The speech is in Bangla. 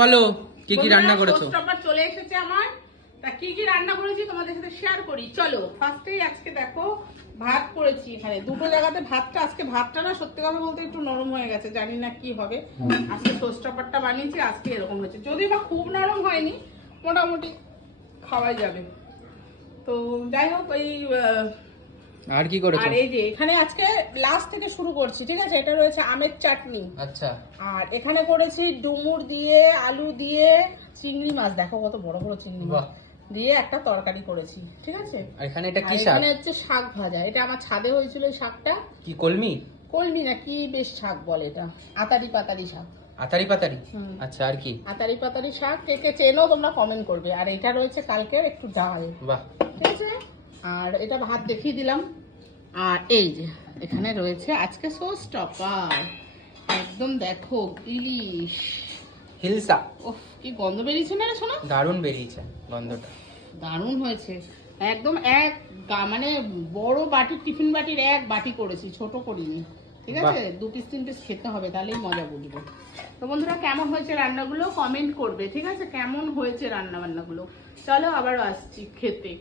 বলো কি কি রান্না করেছো? স্টপার চলে এসেছে আমার। তা কি কি রান্না করেছি তোমাদের সাথে শেয়ার করি। চলো ফার্স্টেই আজকে দেখো ভাত করেছি। এখানে দুটো জায়গাতে ভাতটা, আজকে ভাতটা না সত্যি কথা বলতে একটু নরম হয়ে গেছে, জানি না কি হবে। আজকে স্টপারটা বানিয়েছি, আজকে এরকম হয়েছে। যদিও বা খুব নরম হয়নি, মোটামুটি খাওয়া যাবে। তো যাই হোক, আর কি করেছো? আর এই যে এখানে আজকে লাস্ট থেকে শুরু করছি, ঠিক আছে। এটা রয়েছে আমের চাটনি। আচ্ছা। আর এখানে করেছি ডুমুর দিয়ে, আলু দিয়ে, চিংড়ি মাছ, দেখো কত বড় বড় চিংড়ি মাছ দিয়ে একটা তরকারি করেছি, ঠিক আছে। আর এখানে এটা কি শাক? এখানে হচ্ছে শাক ভাজা। এটা আমার ছাদে হয়েছিল এই শাকটা। কি কলমি? কলমি না, কি বেশ শাক বলে এটা, আতারি পাতারি শাক। আতারি পাতারি? আচ্ছা, আর কি? আতারি পাতারি শাক, কে কে চেনো তোমরা কমেন্ট করবে। আর এটা রয়েছে কালকের একটু ডাল। বাহ, ঠিক আছে। আর এটা ভাত দেখিয়ে দিলাম। আর এই যে এখানে রয়েছে আজকে স্টপার, একদম দেখো ইলিশ হিলসা। ওহ, কি গন্ধ বেরিয়েছে না রে সোনা? দারুণ বেরিয়েছে গন্ধটা। দারুণ হয়েছে একদম। মানে বড় বাটির, টিফিন বাটির এক বাটি করেছি, ছোট করিনি, ঠিক আছে। 2 পিস 3 পিস খেতে হবে, তাহলেই মজা বুঝবো। তো বন্ধুরা, কেমন হয়েছে রান্নাগুলো কমেন্ট করবে, ঠিক আছে। কেমন হয়েছে রান্না বান্নাগুলো। চলো আবারও আসছি খেতে।